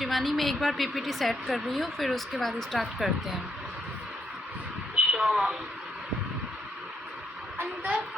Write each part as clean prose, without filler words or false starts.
शिवानी, मैं एक बार PPT set कर रही हूँ, फिर उसके बाद स्टार्ट करते हैं। अंदर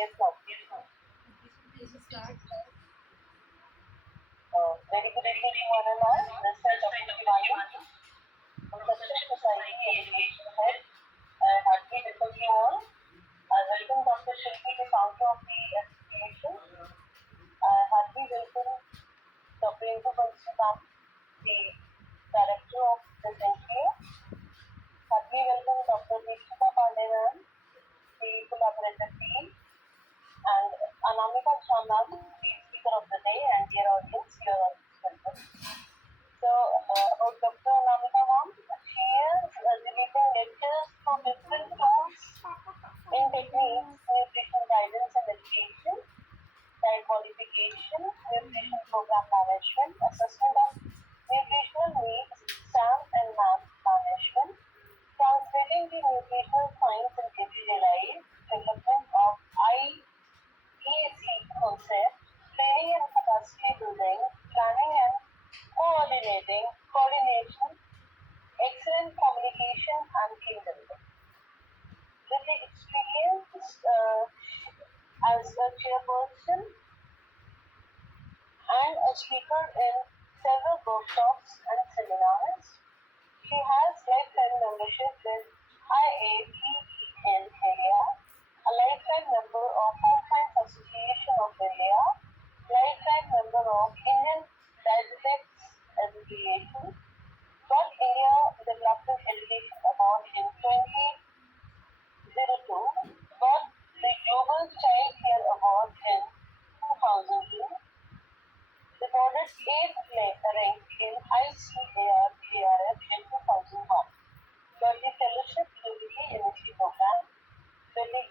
Yes, ma'am. Very good evening, one and all. This is Dr. Shivani, Conception Society Education Head. I heartily welcome you all. I welcome Dr. Shilpi, the founder of the association. I heartily welcome Dr. Indu Bansi, the director of this NGO. Heartily welcome Dr. Deepika Pandey, the collaborative team, and Anamika Chaman, the speaker of the day, and dear audience, you are welcome. So, about Dr. Anamika ma'am, she is delivering lectures from different tools in techniques, nutrition guidance and education, diet modification, nutrition program management, assessment of nutritional needs, SAM and MAM management, translating the nutritional science in everyday life, development of IEC concept, training and capacity building, planning and coordination, excellent communication and team building. With the experience as a chairperson and a speaker in several workshops and seminars, she has lifetime membership with IAPEN India, a lifetime member of Home Science Association of India, lifetime member of Indian Dietetics Association, got India Development Education Award in 2002, got the Global Child Care Award in 2002, recorded 8th rank in ICAR KRF in 2001, got the Fellowship through the University Program, with the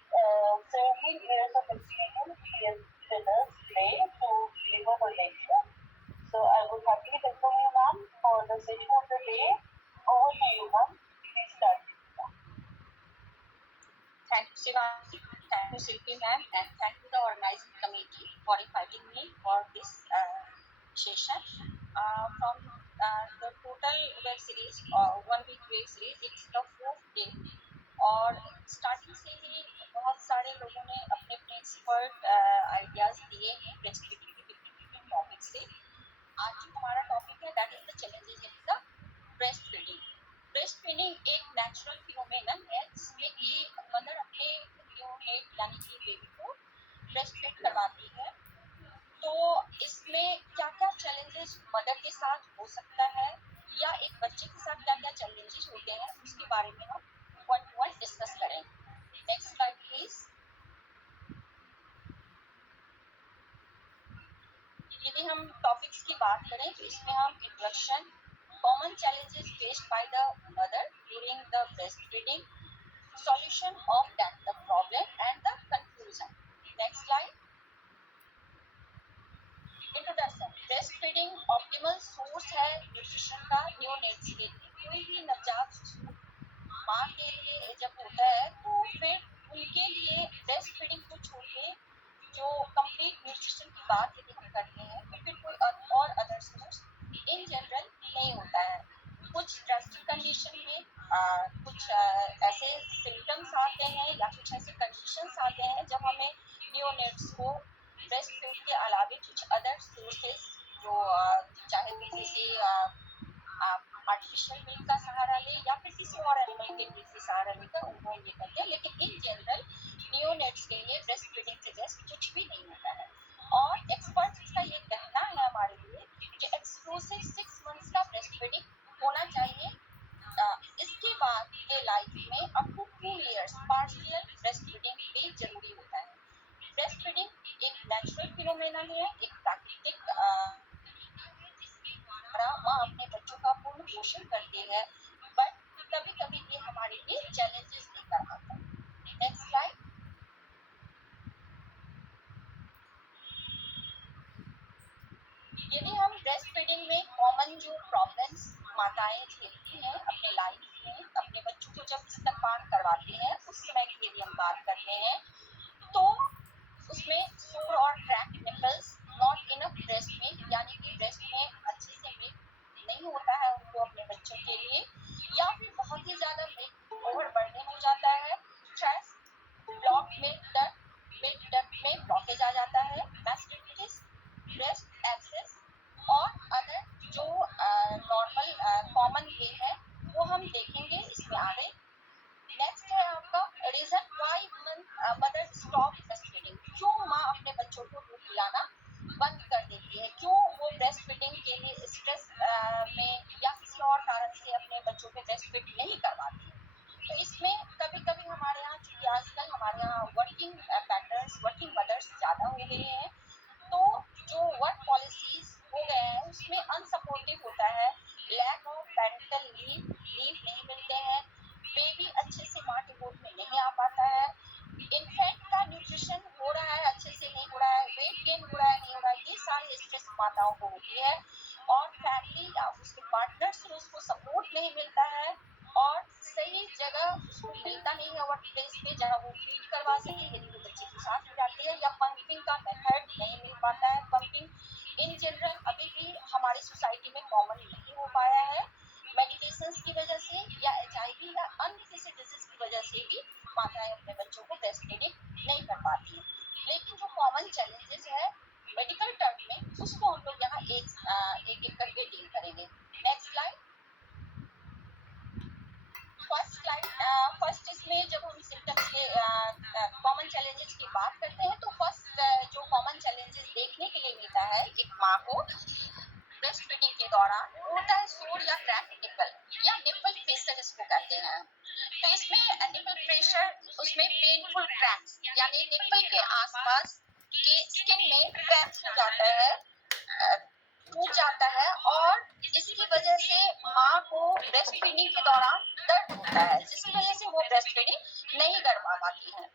17 years of experience she has with us today to deliver her lecture. So I would happily welcome you, ma'am, for the session of the day. Over to you, ma'am. Please start. Thank you, Shivani. Thank you, Shilpi ma'am, and thank you the organizing committee for inviting me for this session. From the total web series, 1 week web series, it's the 4th day. और starting से ही बहुत सारे लोगों ने अपने अपने expert ideas दिए हैं ब्रेस्ट फीडिंग के डिफरेंट टॉपिक से। आज जो हमारा टॉपिक है that is the challenges in the breast feeding. Breast feeding एक नेचुरल फिनोमेनन है जिसमें कि मदर अपने न्यूनेट यानी कि बेबी को ब्रेस्ट फीड करवाती है। तो इसमें क्या क्या चैलेंजेस मदर के साथ हो सकता है या एक बच्चे के साथ क्या क्या चैलेंजेस होते हैं उसके बारे में हम वन टू वन डिस्कस करें। Next slide please. यदि हम टॉपिक्स की बात करें तो इसमें हम introduction, common challenges faced by the mother during the breast feeding, solution of the problem and the conclusion. Next slide. Introduction, breast feeding optimal source है न्यूट्रिशन का न्यूनेट्स के लिए। कोई भी नवजात शिशु माँ के लिए जब होता है तो फिर उनके लिए ब्रेस्ट फीडिंग को छोड़ के जो कंप्लीट न्यूट्रिशन की बात यदि हम करते हैं तो फिर कोई और अदर सोर्स इन जनरल नहीं होता है। कुछ ड्रास्टिक कंडीशन में कुछ ऐसे सिम्टम्स आते हैं या कुछ ऐसे कंडीशंस आते हैं जब हमें नियोनेट्स को ब्रेस्ट फीड के अलावे कुछ अदर सोर्सेज जो चाहे किसी से आर्टिफिशियल मिल्क का सहारा ले या फिर किसी और एनिमल के मिल्क का सहारा लेकर उनको ये करते हैं, लेकिन इन जनरल नियोनेट्स के लिए ब्रेस्ट फीडिंग से जस्ट कुछ भी नहीं होता है। और एक्सपर्ट्स का ये कहना है हमारे लिए कि शोषण करती है, बट कभी कभी ये हमारे लिए चैलेंजेस लेकर आता है। Next slide. यदि हम ब्रेस्ट फीडिंग में कॉमन जो प्रॉब्लम्स माताएं झेलती हैं अपने लाइफ में, अपने बच्चों को जब स्तनपान करवाती हैं उस समय की यदि हम बात करते हैं तो उसमें सोर और cracked nipples, not enough breast milk, यानी कि ब्रेस्ट में अच्छे से मिल्क नहीं होता है उनको अपने बच्चों के लिए, या फिर बहुत ही ज्यादा मिल्क ओवरबर्डन हो जाता है, स्ट्रेस, ब्लॉक मिल्क डक्ट में ब्लॉकेज आ जाता है, मैस्टिटिस, ब्रेस्ट एक्सेस और अदर जो नॉर्मल कॉमन वे है वो हम देखेंगे इसमें आगे। नेक्स्ट है आपका reason why mother stop breast feeding. क्यों माँ अपने बच्चों को दूध पिलाना बंद कर देती है, क्यों वो ब्रेस्ट फीडिंग के लिए स्ट्रेस में या किसी और कारण से अपने बच्चों को ब्रेस्ट फीड नहीं करवाती है। तो इसमें कभी कभी हमारे यहाँ, चूंकि आजकल हमारे यहाँ वर्किंग पैटर्न्स, वर्किंग मदर्स ज्यादा हो गए हैं, तो जो वर्क पॉलिसीज हो गए हैं उसमें अनसपोर्टिव होता है, लैक ऑफ पेरेंटल लीव नहीं मिलते हैं, बेबी अच्छे से माँ के गोद में नहीं आ पाता है, इन्फेंट का न्यूट्रिशन हो रहा है अच्छे से नहीं हो रहा है, वेट गेन हो रहा है नहीं हो रहा है, ये सारी स्ट्रेस माताओं को होती है, और फैमिली या उसके पार्टनर से उसको सपोर्ट नहीं मिलता है, और सही जगह उसको मिलता नहीं है वर्क प्लेस पे जहाँ वो फीड करवा सके यदि वो बच्चे के साथ में जाती है, या पंपिंग का मेथड नहीं मिल पाता है। पंपिंग इन जनरल अभी भी हमारी सोसाइटी में कॉमन नहीं हो पाया है, मेडिकेशंस की वजह से या HIV या अन्य किसी डिजीज की वजह से भी माताएं अपने बच्चों को ब्रेस्ट फीडिंग नहीं कर पाती है। लेकिन जो कॉमन चैलेंजेस है मेडिकल टर्म में उसको हम लोग यहाँ एक करके डील करेंगे। Next slide. फर्स्ट इसमें जब हम सिम्टम्स के कॉमन चैलेंजेस की बात करते हैं तो फर्स्ट जो कॉमन चैलेंजेस देखने के लिए मिलता है एक माँ को ब्रेस्ट फीडिंग के दौरान वो होता है सोर या क्रैक निपल या निपल प्रेशर इसको कहते हैं। तो इसमें निपल प्रेशर उसमें पेनफुल क्रैक्स यानी निपल के आसपास के स्किन में क्रैक्स हो जाता है, टूट जाता है, और इसकी वजह से माँ को ब्रेस्ट फीडिंग के दौरान दर्द होता है जिसकी वजह से वो ब्रेस्ट फीडिंग नहीं कर पाती है।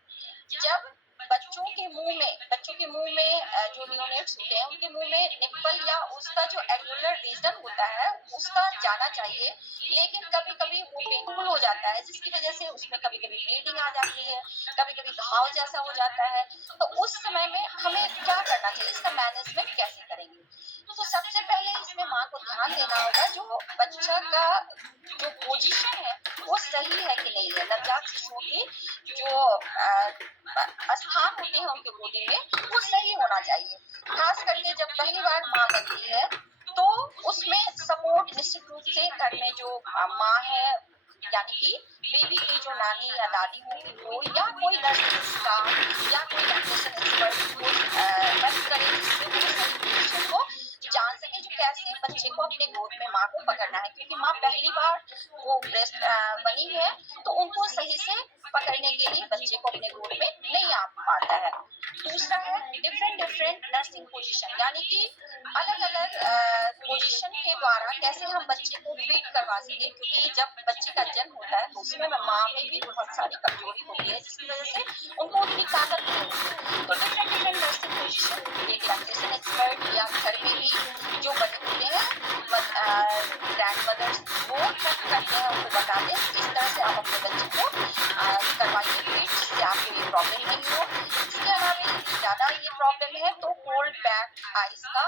जब बच्चों के मुंह में जो नियोनेट्स होते हैं उनके मुंह में निप्पल या उसका जो एल्वियोलर रीजन होता है उसका जाना चाहिए, लेकिन कभी कभी वो पेनफुल हो जाता है जिसकी वजह से उसमें कभी कभी ब्लीडिंग आ जाती है, कभी कभी घाव जैसा हो जाता है। तो उस समय में हमें क्या करना चाहिए, इसका मैनेजमेंट कैसे करेंगे? तो सबसे पहले इसमें माँ को ध्यान देना होगा जो बच्चा का जो पोजीशन है वो सही है कि नहीं है, नवजात शिशुओं की जो स्थान होते हैं उनके गोदी में वो सही होना चाहिए। खास करके जब पहली बार माँ बनती है तो उसमें सपोर्ट निश्चित रूप से घर में जो माँ है यानी कि बेबी की जो नानी या दादी होगी वो या कोई नर्सिंग स्टाफ या कोई लैक्टेशन एक्सपर्ट को हेल्प करे जिससे वो सही पोजीशन को जान सके जो कैसे बच्चे को अपने गोद में माँ को पकड़ना है, क्योंकि माँ पहली बार वो ब्रेस्ट बनी है तो उनको सही से पकड़ने के लिए बच्चे को अपने गोद में नहीं आ पाता है। दूसरा है डिफरेंट नर्सिंग पोजीशन, यानी कि अलग अलग पोजीशन के द्वारा कैसे हम बच्चे को फीड करवा सके, क्योंकि जब बच्चे का जन्म होता है तो उसमें माँ में भी बहुत सारी कमजोरी होती है जिसकी वजह से उनको उतनी ताकत नहीं होती। तो डिफरेंट नर्सिंग पोजीशन एक लैक्टेशन एक्सपर्ट या घर में भी जो बड़े होते हैं ग्रैंड मदर्स वो करते हैं उनको बता दें इस तरह से आप अपने बच्चे को करवाइए फीड जिससे आपको ये प्रॉब्लम नहीं हो। इसके अलावा ज्यादा ये प्रॉब्लम है तो कोल्ड पैक आइस का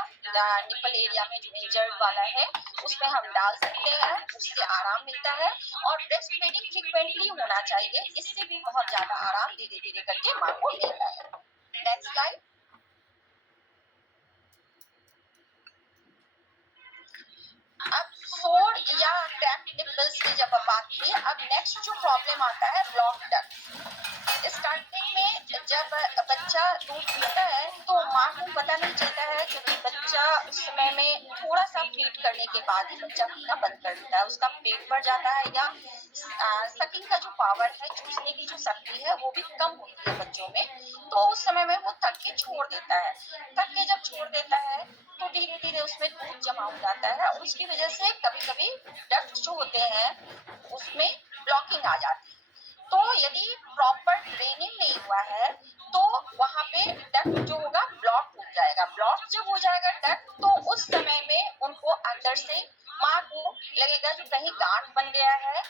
निपल एरिया में जो इंजर्ड वाला है उसमें हम डाल सकते हैं, उससे आराम मिलता है, और ब्रेस्ट फीडिंग फ्रीक्वेंटली होना चाहिए, इससे भी बहुत ज्यादा आराम धीरे धीरे करके माँ को मिलता है। Next slide. अब सोर या क्रैक्ड निपल्स की जब बात की, अब नेक्स्ट जो प्रॉब्लम आता है ब्लॉक डक्ट। स्टार्टिंग में जब बच्चा दूध पीता है तो माँ को पता नहीं चलता है, क्योंकि बच्चा उस समय में थोड़ा सा फीड करने के बाद ही बच्चा पीना बंद कर देता है, उसका पेट भर जाता है, या सकिंग का जो पावर है, चूसने की जो शक्ति है वो भी कम होती है बच्चों में। तो उस समय में वो थक के छोड़ देता है। थक के जब छोड़ देता है तो धीरे धीरे उसमें दूध जमा हो जाता है, और उसकी वजह से कभी कभी डक्ट जो होते हैं उसमें ब्लॉकिंग आ जाती है। तो यदि प्रॉपर ड्रेनिंग नहीं हुआ है तो वहां पे डक्ट जो होगा ब्लॉक हो जाएगा। ब्लॉक जब हो जाएगा डक्ट, तो उस समय में उनको अंदर से माँ को लगेगा जो कहीं गांठ बन गया है,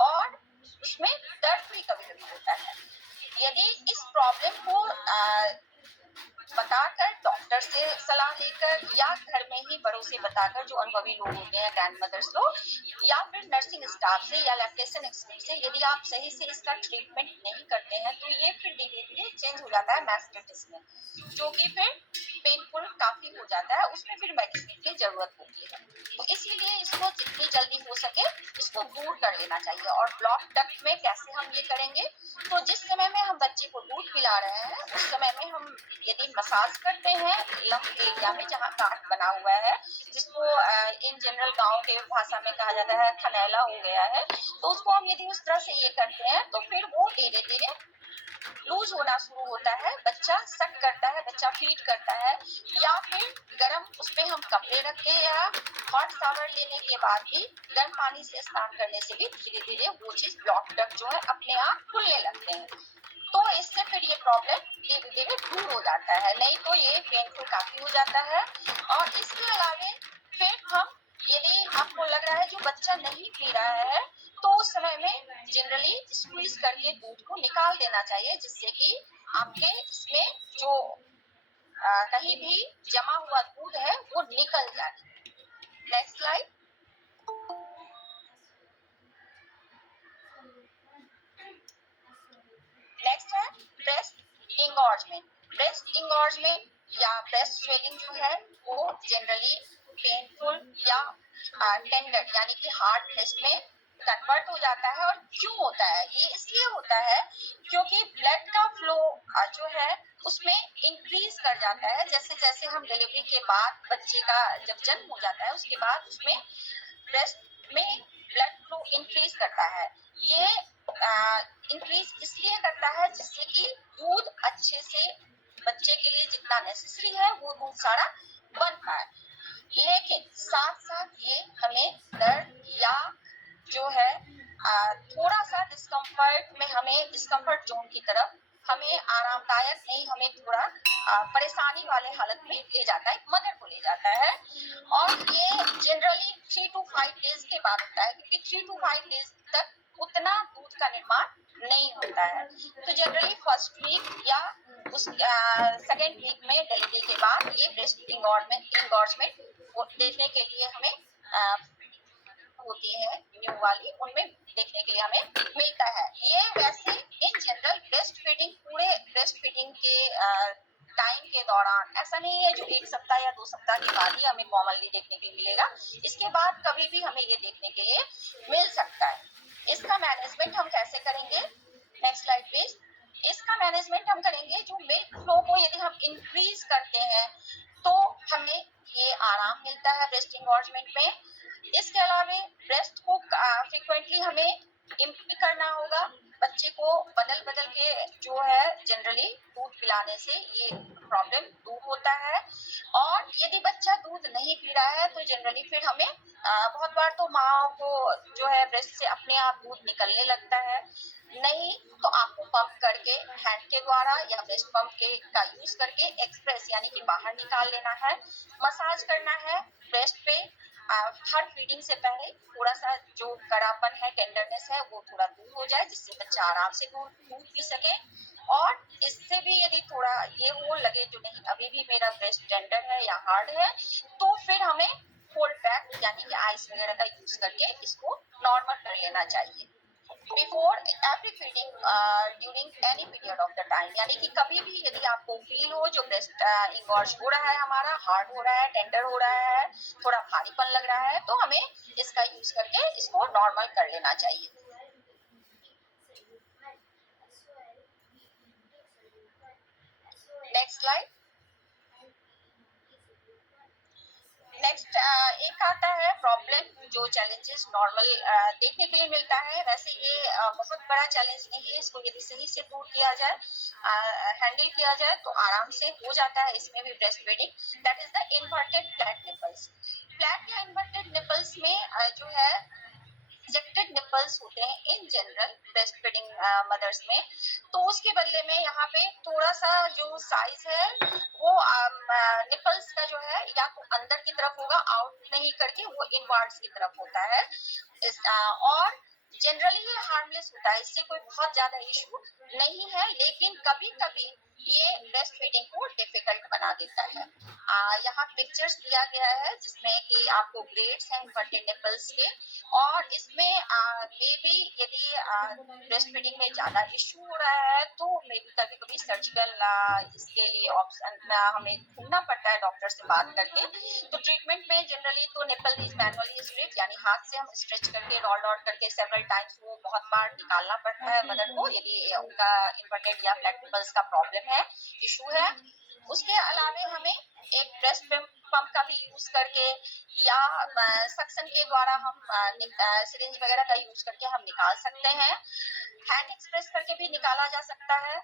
और उसमें दर्द भी कभी कभी होता है। यदि इस प्रॉब्लम को बताकर, डॉक्टर से सलाह लेकर, या घर में ही बड़ों से बताकर, जो अनुभवी लोग होते हैं, ग्रैंड मदर्स लोग, या फिर नर्सिंग स्टाफ से या लैक्टेशन एक्सपर्ट से, यदि आप सही से इसका ट्रीटमेंट नहीं करते हैं तो ये फिर धीरे धीरे चेंज हो जाता है मैस्टाइटिस में, जो कि फिर पेनफुल काफी हो जाता है, उसमें फिर मेडिसिन की जरूरत होती है। तो इसीलिए इसको जितनी जल्दी हो सके इसको दूर कर लेना चाहिए। और ब्लॉक डक्ट में कैसे हम ये करेंगे, तो जिस समय में हम बच्चे को दूध पिला रहे हैं उस समय में हम यदि मसाज करते हैं लंप एरिया में जहाँ गांठ बना हुआ है, जिसको इन जनरल गांव के भाषा में कहा जाता है थनैला हो गया है, तो उसको हम यदि उस तरह से ये करते हैं तो फिर वो धीरे धीरे लूज होना शुरू होता है, बच्चा सक करता है, बच्चा फीड करता है। या फिर गर्म उस पे हम कपड़े रख के, या हॉट शावर लेने के बाद भी गर्म पानी से स्नान करने से भी धीरे धीरे वो चीज ब्लॉक डक्ट जो है अपने आप खुलने लगते हैं। तो इससे फिर ये प्रॉब्लम धीरे धीरे दूर हो जाता है, नहीं तो ये पेनफुल काफी हो जाता है। और इसके अलावा फिर हम, यदि आपको लग रहा है जो बच्चा नहीं पी रहा है, तो उस समय में जनरली स्क्वीज करके दूध को निकाल देना चाहिए, जिससे कि आपके इसमें जो कहीं भी जमा हुआ दूध है वो निकल जाए। Next slide. नेक्स्ट है ब्रेस्ट इंगॉर्जमेंट। ब्रेस्ट इंगॉर्जमेंट या ब्रेस्ट स्वेलिंग जो है वो जनरली पेनफुल या टेंडर यानी कि हार्ड ब्रेस्ट में कन्वर्ट हो जाता है। और क्यों होता है ये? इसलिए होता है क्योंकि ब्लड का फ्लो जो है उसमें इंक्रीज कर जाता है। जैसे जैसे हम डिलीवरी के बाद बच्चे का जब जन्म हो जाता है उसके बाद उसमें ब्रेस्ट में ब्लड फ्लो इंक्रीज करता है। ये इंक्रीज इसलिए करता है जिससे कि दूध अच्छे से बच्चे के लिए जितना नेसेसरी है वो दूध सारा बन पाए। लेकिन साथ साथ ये हमें दर्द या जो है थोड़ा सा डिस्कम्फर्ट में, हमें डिस्कम्फर्ट जोन की तरफ, हमें आरामदायक नहीं, हमें थोड़ा परेशानी वाले हालत में ले जाता है, मदर को ले जाता है। और ये जनरली 3 to 5 डेज के बाद होता है, क्योंकि 3 to 5 डेज तक उतना दूध का निर्माण नहीं होता है। तो जनरली फर्स्ट वीक या उस सेकेंड वीक में डिलीवरी के बाद ये ब्रेस्ट इंगॉर्जमेंट देखने के लिए हमें होती है न्यू वाली, उनमें देखने के लिए हमें मिलता है। ये वैसे इन जनरल ब्रेस्ट फीडिंग, पूरे ब्रेस्ट फीडिंग के टाइम के दौरान ऐसा नहीं है जो 1 सप्ताह या 2 सप्ताह के बाद ही हमें कॉमनली देखने के लिए मिलेगा, इसके बाद कभी भी हमें ये देखने के लिए मिल सकता है। इसका मैनेजमेंट हम कैसे करेंगे? Next slide please. इसका मैनेजमेंट हम करेंगे, जो मिल्क फ्लो को यदि हम इंक्रीज करते हैं तो हमें ये आराम मिलता है ब्रेस्ट इंगॉर्जमेंट में। इसके अलावा ब्रेस्ट को फ्रिक्वेंटली हमें इम्प्रूव करना होगा। बच्चे को बदल बदल के जो है जनरली दूध पिलाने से ये प्रॉब्लम दूर होता है। और यदि बच्चा दूध नहीं पी रहा है तो जनरली फिर हमें बहुत बार तो माँ को जो है ब्रेस्ट से अपने आप दूध निकलने लगता है, नहीं तो आपको पंप करके हैंड के द्वारा या ब्रेस्ट पंप के का यूज करके एक्सप्रेस यानी कि बाहर निकाल लेना है। मसाज करना है ब्रेस्ट पे हर फीडिंग से पहले, थोड़ा सा जो कड़ापन है, टेंडरनेस है वो थोड़ा दूर हो जाए, जिससे बच्चा आराम से दूध पी सके। और इससे भी यदि थोड़ा ये हो लगे जो नहीं अभी भी मेरा ब्रेस्ट टेंडर है या हार्ड है, तो फिर हमें कोल्ड पैक यानी कि आइस वगैरह का यूज करके इसको नॉर्मल कर लेना चाहिए। Before every feeding during any period of the time, यानी कि कभी भी यदि आपको फील हो जो ब्रेस्ट इंगॉर्ज हो रहा है, हमारा हार्ड हो रहा है, टेंडर हो रहा है, थोड़ा भारीपन लग रहा है, तो हमें इसका यूज करके इसको नॉर्मल कर लेना चाहिए। Next slide. नेक्स्ट एक आता है प्रॉब्लम, जो चैलेंजेस नॉर्मल देखने के लिए मिलता है, वैसे ये बहुत बड़ा चैलेंज नहीं है। इसको यदि सही से दूर किया जाए, हैंडल किया जाए तो आराम से हो जाता है इसमें भी breast feeding. That is the inverted flat nipples. Flat या इन्वर्टेड निपल्स में जो है रिजेक्टेड निपल्स होते हैं in general breast feeding mother's में, तो उसके बदले में यहाँ पे थोड़ा सा जो साइज है वो निपल्स का जो है या तो अंदर की तरफ होगा, आउट नहीं करके वो इनवर्ड्स की तरफ होता है। और जनरली ये हार्मलेस होता है, इससे कोई बहुत ज्यादा इशू नहीं है, लेकिन कभी कभी ये ब्रेस्ट फीडिंग को डिफिकल्ट बना देता है। यहाँ पिक्चर्स दिया गया है जिसमें कि आपको ग्रेड्स हैं इन्वर्टेड निपल्स के, और इसमें मे बी यदि ब्रेस्ट फीडिंग में ज्यादा इशू हो रहा है तो मे बी कभी कभी सर्जिकल इसके लिए ऑप्शन हमें ढूंढना पड़ता है डॉक्टर से बात करके। तो ट्रीटमेंट में जनरली तो निपल इज मैनुअली स्ट्रेच, यानी हाथ से हम स्ट्रेच करके रोल आउट करके सेवरल टाइम्स वो बहुत बार निकालना पड़ता है मदर को, यदि उनका इन्वर्टेड या फ्लैट निपल्स का प्रॉब्लम है, इशू है। उसके अलावे हमें एक ब्रेस्ट पंप का भी यूज करके या सक्शन के द्वारा हम सिरिंज वगैरह का यूज करके हम निकाल सकते हैं। हैंड एक्सप्रेस करके भी निकाला जा सकता है,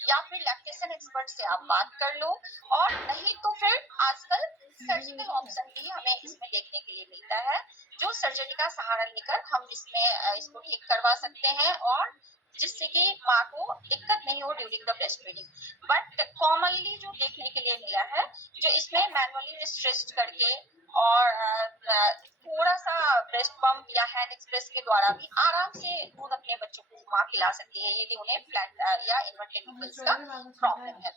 या फिर लैक्टेशन एक्सपर्ट से आप बात कर लो, और नहीं तो फिर आजकल सर्जिकल ऑप्शन भी हमें इसमें देखने के लिए मिलता है, जो सर्जरी का सहारा लेकर हम इसमें इसको ठीक करवा सकते हैं, और जिससे कि माँ को दिक्कत नहीं हो during the breast feeding. But commonly जो देखने के लिए मिला है, जो इसमें मैनुअली स्ट्रेच करके और थोड़ा सा ब्रेस्ट पंप या हैंड एक्सप्रेस के द्वारा भी आराम से दूध अपने बच्चों को माँ पिला सकती है यदि उन्हें फ्लैट या इन्वर्टेड निपल्स का प्रॉब्लम है।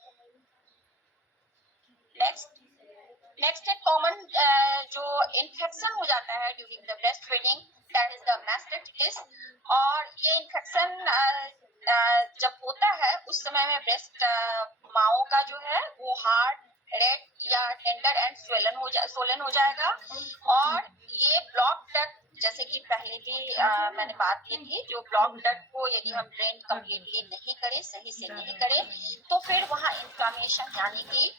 नेक्स्ट एक कॉमन जो इन्फेक्शन हो जाता है during the breast feeding, that is the mastitis. और ये इन्फेक्शन जब होता है उस समय में ब्रेस्ट माओ का जो है वो हार्ड, रेड या टेंडर एंड स्वोलन हो जाएगा, और ये ब्लॉक डक्ट, जैसे कि पहले भी मैंने बात की थी, जो ब्लॉक डक्ट को यदि हम ड्रेन कम्प्लीटली नहीं करें, सही से नहीं करें, तो फिर वहाँ इन्फ्लामेशन यानी कि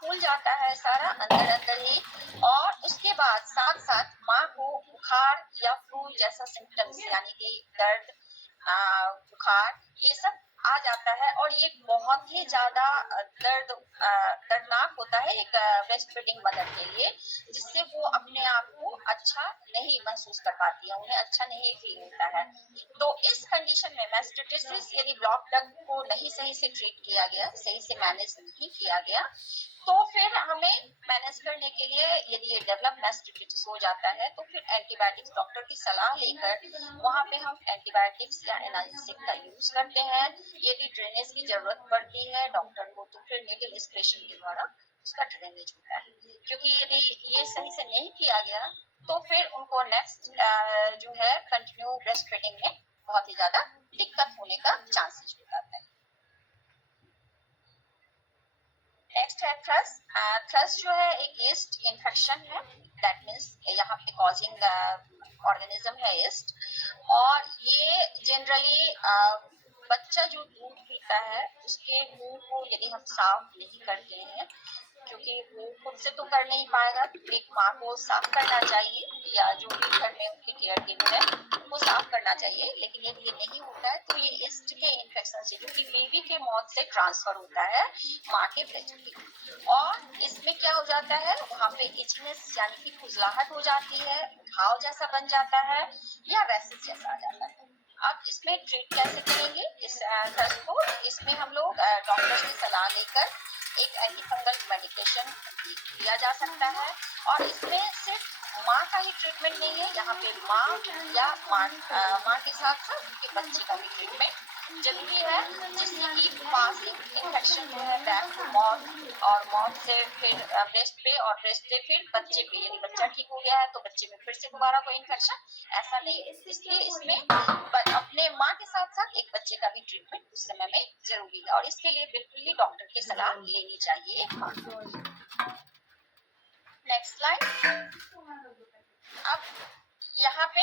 फूल जाता है सारा अंदर अंदर ही, और उसके बाद साथ साथ माँ को बुखार या फ्लू जैसा सिम्टम्स यानी कि दर्द, बुखार, ये सब आ जाता है, और ये बहुत ही ज्यादा दर्दनाक होता है एक ब्रेस्ट फीडिंग मदर के लिए, जिससे वो अपने आप को अच्छा नहीं महसूस कर पाती है, उन्हें अच्छा नहीं फील होता है। तो इस कंडीशन में मास्टाइटिस यदि ब्लॉक डक्ट को नहीं सही से ट्रीट किया गया, सही से मैनेज नहीं किया गया, तो फिर हमें मैनेज करने के लिए यदि ये डेवलप मास्टाइटिस हो जाता है तो फिर एंटीबायोटिक्स डॉक्टर की सलाह लेकर वहाँ पे हम एंटीबायोटिक्स या एनाल्जेसिक का यूज करते हैं। यदि ड्रेनेज की जरूरत पड़ती है डॉक्टर को तो फिर नीडल एस्पिरेशन के द्वारा उसका ड्रेनेज होता है, क्योंकि यदि ये सही से नहीं किया गया तो फिर उनको नेक्स्ट जो है कंटिन्यू ब्रेस्ट फीडिंग में बहुत ही ज्यादा दिक्कत होने का चांसेस हो जाता है। नेक्स्ट है थ्रस। थ्रस जो है एक ईस्ट इन्फेक्शन है, दैट मीन्स यहाँ पे कॉजिंग ऑर्गेनिज्म है ईस्ट, और ये जनरली बच्चा जो दूध पीता है उसके मुंह को यदि हम साफ नहीं करते हैं, क्योंकि वो खुद से तो कर नहीं पाएगा, एक माँ को साफ करना चाहिए या जो भी घर में उनकी केयर गिवर है उनको साफ करना चाहिए, लेकिन यदि ये नहीं होता है तो ये ईस्ट के इन्फेक्शन से, जो कि बेबी के मौत से ट्रांसफर होता है माँ के ब्रेस्ट में, और इसमें क्या हो जाता है वहाँ पे इचनेस यानी कि खुजलाहट हो जाती है, घाव जैसा बन जाता है या रैसेस जैसा आ जाता है। अब इसमें ट्रीट कैसे करेंगे इस थ्रस्ट को? इसमें हम लोग डॉक्टर की सलाह लेकर एक एंटी फंगल मेडिकेशन दिया जा सकता है, और इसमें सिर्फ माँ का ही ट्रीटमेंट नहीं है, यहाँ पे माँ या माँ के साथ साथ उनके बच्चे का भी ट्रीटमेंट जरूरी है, जिससे कि पासिंग इन्फेक्शन जो है बैक टू माउथ, और माउथ से फिर ब्रेस्ट पे, और ब्रेस्ट से फिर बच्चे पे, यदि बच्चा ठीक हो गया है तो बच्चे में फिर से दोबारा कोई इन्फेक्शन ऐसा नहीं है। इसलिए इसमें अपने माँ के साथ साथ एक बच्चे का भी ट्रीटमेंट उस समय में जरूरी है, और इसके लिए बिल्कुल ही डॉक्टर की सलाह लेनी चाहिए एक माँ को। Next slide. अब यहाँ पे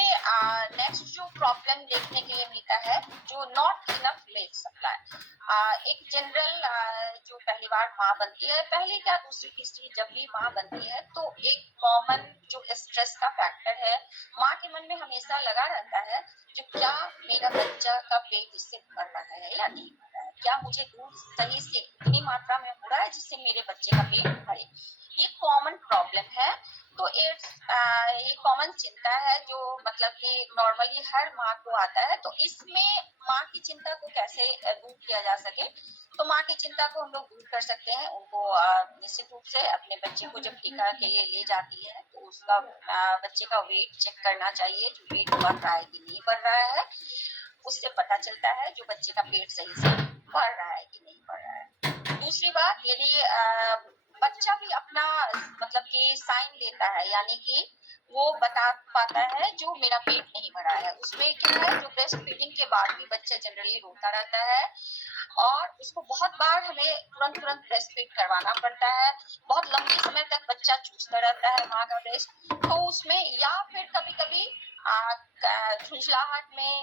नेक्स्ट जो प्रॉब्लम देखने के लिए मिलता है, जो नॉट इनफ मिल्क सप्लाई। एक जनरल जो पहली बार माँ बनती है, पहली क्या दूसरी तीसरी जब भी माँ बनती है, तो एक कॉमन जो स्ट्रेस का फैक्टर है, माँ के मन में हमेशा लगा रहता है जो क्या मेरा बच्चा का पेट इससे भर रहा है या नहीं भर रहा है, क्या मुझे दूध सही से इतनी मात्रा में हो रहा है जिससे मेरे बच्चे का पेट भरे। ये कॉमन प्रॉब्लम है। तो ये कॉमन चिंता है जो मतलब कि नॉर्मली हर माँ को आता है। तो इसमें माँ की चिंता को कैसे दूर किया जा सके, तो माँ की चिंता को हम लोग दूर कर सकते हैं। उनको निश्चित रूप से अपने बच्चे को जब टीका के लिए ले जाती है तो उसका बच्चे का वेट चेक करना चाहिए, जो वेट बढ़ रहा है कि नहीं बढ़ रहा है, उससे पता चलता है जो बच्चे का पेट सही से बढ़ रहा है कि नहीं बढ़ रहा है। दूसरी बात, यदि बच्चा भी अपना मतलब कि साइन देता है, यानी कि वो बता पाता है जो मेरा पेट नहीं भरा है। उसमें क्या है, जो ब्रेस्ट फीडिंग के बाद भी बच्चा जनरली रोता रहता है और उसको बहुत बार हमें तुरंत तुरंत ब्रेस्ट फीड करवाना पड़ता है। बहुत लंबे समय तक बच्चा चूसता रहता है माँ का ब्रेस्ट, तो उसमें या फिर कभी कभी झुंझलाहट में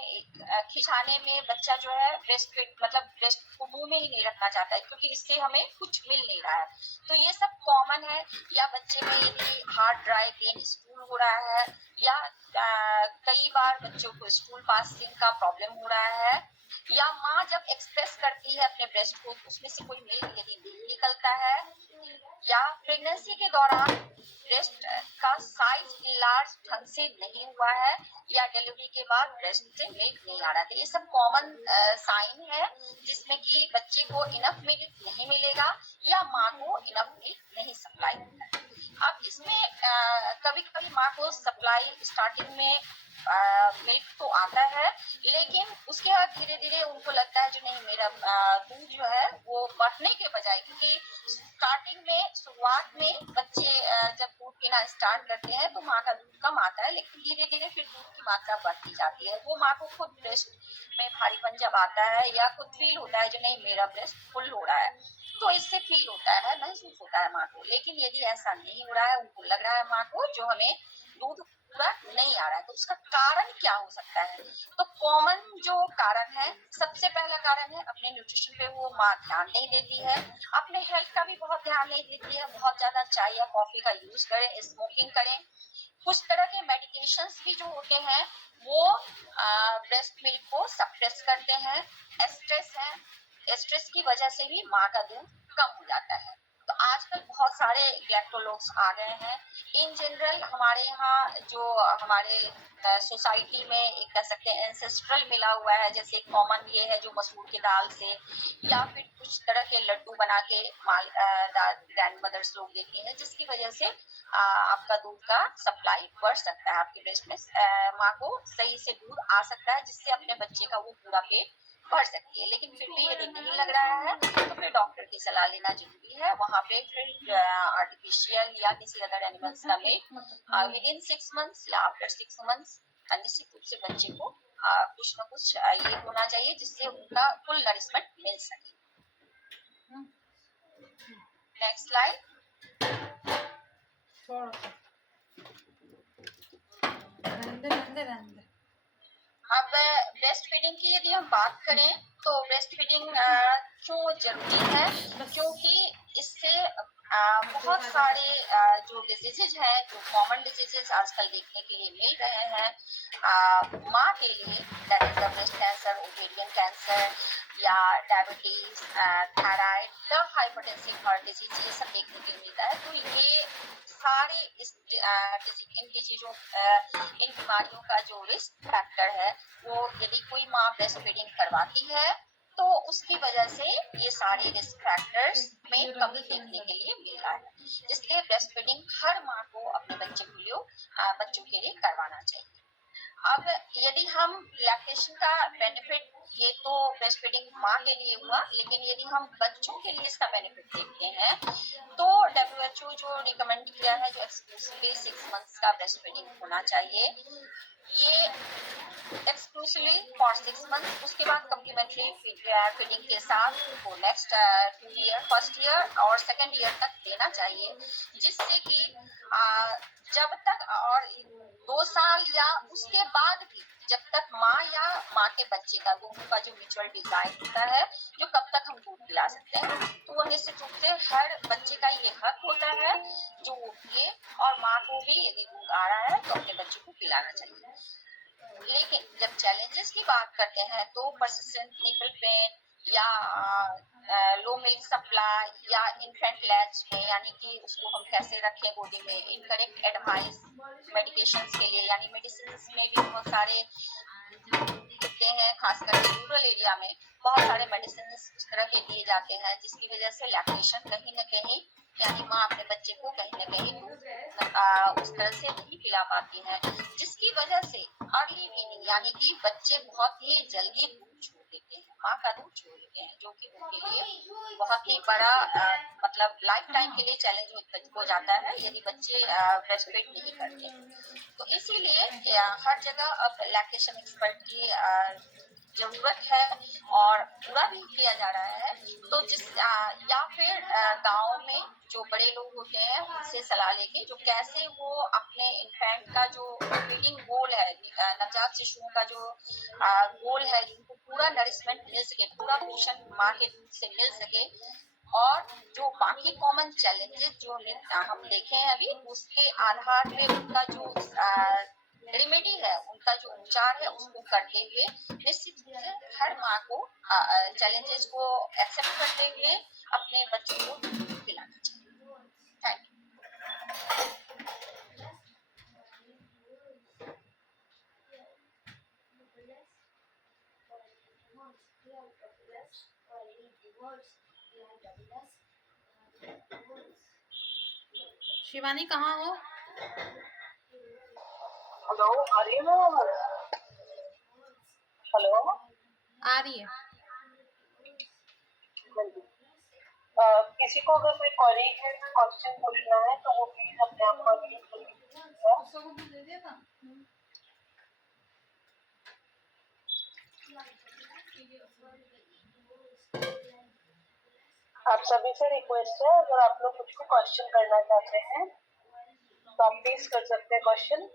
खिंचाने में बच्चा जो है ब्रेस्ट फीड मतलब ब्रेस्ट को मुंह में ही नहीं रखना चाहता है, क्योंकि इससे हमें कुछ मिल नहीं रहा है। तो ये सब कॉमन है। या बच्चे में यदि हार्ड ड्राई पेन स्टूल हो रहा है, या कई बार बच्चों को स्टूल पासिंग का प्रॉब्लम हो रहा है, या माँ जब एक्सप्रेस करती है अपने ब्रेस्ट को उसमें से कोई मिल्क यदि नहीं निकलता है, या प्रेगनेंसी के दौरान ब्रेस्ट का साइज लार्ज ढंग से नहीं हुआ है, या डिलीवरी के बाद ब्रेस्ट से मिल्क नहीं आ रहा था। ये सब कॉमन साइन है जिसमें कि बच्चे को इनफ मिल्क नहीं मिलेगा या माँ को इनफ मिल्क नहीं सप्लाई होता है। अब इसमें कभी कभी माँ को सप्लाई स्टार्टिंग में मिल्क तो आता है, लेकिन उसके बाद धीरे धीरे उनको लगता है जो नहीं मेरा दूध जो है वो बढ़ने के बजाय, क्योंकि स्टार्टिंग में शुरुआत में बच्चे जब दूध पीना स्टार्ट करते हैं तो माँ का दूध कम आता है, लेकिन धीरे धीरे फिर दूध की मात्रा बढ़ती जाती है। वो माँ को खुद ब्रेस्ट में भारीपन जब आता है या खुद फील होता है जो नहीं मेरा ब्रेस्ट फुल हो रहा है, तो इससे फील होता है, महसूस होता है माँ को। लेकिन यदि ऐसा नहीं हो रहा है, उनको लग रहा है माँ को जो हमें दूध पूरा नहीं आ रहा है, तो उसका कारण क्या हो सकता है। तो कॉमन जो कारण है, सबसे पहला कारण है अपने न्यूट्रिशन पे वो माँ ध्यान नहीं देती है, अपने हेल्थ का भी बहुत ध्यान नहीं देती है, बहुत ज्यादा चाय या कॉफी का यूज करें, स्मोकिंग करें। कुछ तरह के मेडिकेशंस भी जो होते हैं वो ब्रेस्ट मिल्क को सप्रेस करते हैं। स्ट्रेस है, स्ट्रेस की वजह से भी माँ का दूध कम हो जाता है। तो आजकल बहुत सारे गैस्ट्रोलोग्स आ गए हैं। इन जनरल हमारे यहाँ जो हमारे सोसाइटी में एक कह सकते हैं एंसेस्ट्रल मिला हुआ है, जैसे कॉमन ये है जो मसूर की दाल से या फिर कुछ तरह के लड्डू बना के ग्रैंड मदर्स लोग देती हैं, जिसकी वजह से आपका दूध का सप्लाई बढ़ सकता है, आपके ब्रेस्ट में माँ को सही से दूध आ सकता है, जिससे अपने बच्चे का वो पूरा पेट भर सकती है। लेकिन फिर भी यदि नहीं लग रहा है तो फिर डॉक्टर की सलाह लेना जरूरी है। वहाँ पे फिर आर्टिफिशियल या किसी अदर एनिमल्स का मिल्क विद इन 6 मंथ्स या आफ्टर 6 मंथ्स निश्चित रूप से बच्चे को कुछ न कुछ ये होना चाहिए जिससे उनका फुल नरिशमेंट मिल सके। Next slide. अब ब्रेस्ट फीडिंग की यदि हम बात करें तो ब्रेस्ट फीडिंग क्यों जरूरी है, क्योंकि इससे बहुत सारे जो डिजीजेज हैं, जो कॉमन डिजीजेज आजकल देखने के लिए मिल रहे हैं माँ के लिए, that is the breast cancer, ovarian cancer या डायबिटीज, थायराइड या हाइपरटेंसिव हार्ट डिजीज, ये सब देखने के लिए मिलता है। तो ये सारे इनकी चीजों इन बीमारियों का जो रिस्क फैक्टर है वो यदि कोई माँ ब्रेस्ट फीडिंग करवाती है तो उसकी वजह से ये सारे रिस्क फैक्टर्स में कमी देखने के लिए मिल रहा है। इसलिए ब्रेस्ट फीडिंग हर माँ को अपने बच्चों के लिए करवाना चाहिए। अब यदि हम लैक्टेशन का बेनिफिट, ये तो ब्रेस्ट फीडिंग माँ के लिए हुआ, लेकिन यदि हम बच्चों के लिए इसका बेनिफिट देखते हैं तो WHO जो रिकमेंड किया है जो एक्सक्लूसिवली 6 मंथ्स का ब्रेस्ट फीडिंग होना चाहिए, ये एक्सक्लूसिवली फॉर 6 मंथ्स। उसके बाद कम्प्लीमेंट्री फीडिंग के साथ वो नेक्स्ट 2 ईयर, फर्स्ट ईयर और सेकेंड ईयर तक देना चाहिए, जिससे कि जब तक और 2 साल या उसके बाद भी जब तक माँ या माँ के बच्चे का दोनों का जो म्यूचुअल डिजायर होता है जो कब तक हम दूध पिला सकते हैं, तो वो निश्चित रूप से हर बच्चे का ये हक होता है जो वो पिए, और माँ को भी यदि दूध आ रहा है तो अपने बच्चे को पिलाना चाहिए। लेकिन जब चैलेंजेस की बात करते हैं तो परसिस्टेंट निपल पेन या लो मिल्क सप्लाई या इन्फेंट लैच में, यानी कि उसको हम कैसे रखें गोदी में, इनकरेक्ट एडवाइस मेडिकेशन के लिए, यानी मेडिसिन में भी बहुत सारे होते हैं, खास करके रूरल एरिया में बहुत सारे मेडिसिन उस तरह के दिए जाते हैं जिसकी वजह से लैक्टेशन कहीं न कहीं, यानी माँ अपने बच्चे को कहीं न कहीं दूध उस तरह से नहीं पिला पाती है, जिसकी वजह से अर्ली वीनिंग यानी कि बच्चे बहुत ही जल्दी दूध छोड़ देते हैं, माँ का दूध छोड़ देते हैं, जो कि उनके लिए बहुत ही बड़ा मतलब लाइफ टाइम के लिए चैलेंज हो जाता है यदि बच्चे ब्रेस्ट फीड नहीं करते। तो इसीलिए हर जगह अब लैक्टेशन एक्सपर्ट की जरूरत है और पूरा भी किया जा रहा है। तो या फिर गांव में जो बड़े लोग होते हैं उनसे सलाह लेके जो कैसे वो अपने इन्फेंट का जो फीडिंग गोल है, नवजात शिशुओं का जो गोल है, जिनको पूरा नरिशमेंट मिल सके, पूरा पोषण माँ के दूध से मिल सके, और जो बाकी कॉमन चैलेंजेस जो हम देखे हैं अभी उसके आधार पे उनका जो रेमेडी है, उनका जो उपचार है उसको करते हुए निश्चित रूप से हर माँ को चैलेंजेस को एक्सेप्ट करते हुए अपने बच्चों को दूध पिलाना चाहिए। Thank you. शिवानी कहाँ हो? हेलो, आ रही है मेरी आवाज? हेलो, आ रही है। किसी को अगर कोई क्वेरी है, क्वेश्चन पूछना है तो वो प्लीज अपने आप को अनम्यूट करिए। आप सभी से रिक्वेस्ट है, अगर आप लोग कुछ भी क्वेश्चन करना चाहते हैं तो आप प्लीज कर सकते हैं question.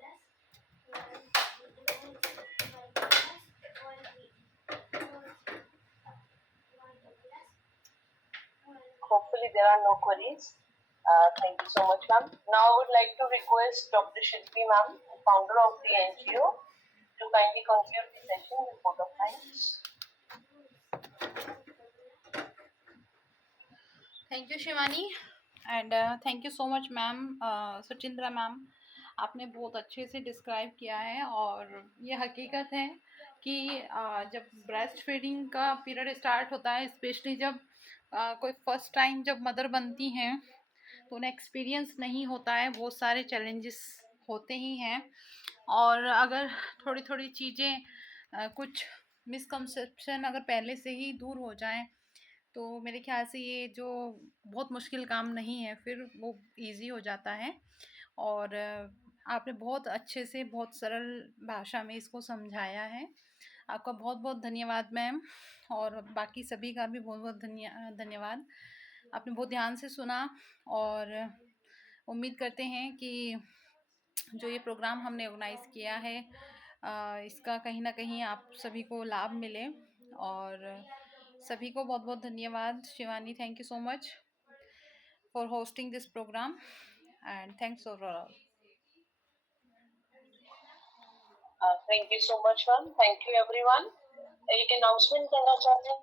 Hopefully there are no queries. Thank you so much, ma'am. Now I would like to request Dr. Shilpi ma'am, founder of the NGO, to kindly conclude the session with vote of thanks. Thank you Shivani and thank you so much ma'am Sachindra ma'am, आपने बहुत अच्छे से describe किया है। और ये हकीकत है कि जब ब्रेस्ट फीडिंग का पीरियड स्टार्ट होता है, स्पेशली जब कोई फर्स्ट टाइम जब मदर बनती हैं तो उन्हें एक्सपीरियंस नहीं होता है, बहुत सारे चैलेंजेस होते ही हैं। और अगर थोड़ी थोड़ी चीज़ें कुछ मिसकंसेप्शन अगर पहले से ही दूर हो जाएं तो मेरे ख्याल से ये जो बहुत मुश्किल काम नहीं है, फिर वो इजी हो जाता है। और आपने बहुत अच्छे से बहुत सरल भाषा में इसको समझाया है। आपका बहुत बहुत धन्यवाद मैम, और बाकी सभी का भी बहुत बहुत धन्यवाद। आपने बहुत ध्यान से सुना और उम्मीद करते हैं कि जो ये प्रोग्राम हमने ऑर्गेनाइज़ किया है इसका कहीं ना कहीं आप सभी को लाभ मिले। और सभी को बहुत बहुत धन्यवाद। Shivani, thank you so much for hosting this programme and thanks for all. Thank you so much ma'am, thank you everyone. एक अनाउंसमेंट करना चाहते हैं,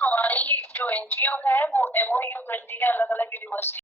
हमारी जो एनजीओ है वो MOU करती है अलग अलग यूनिवर्सिटी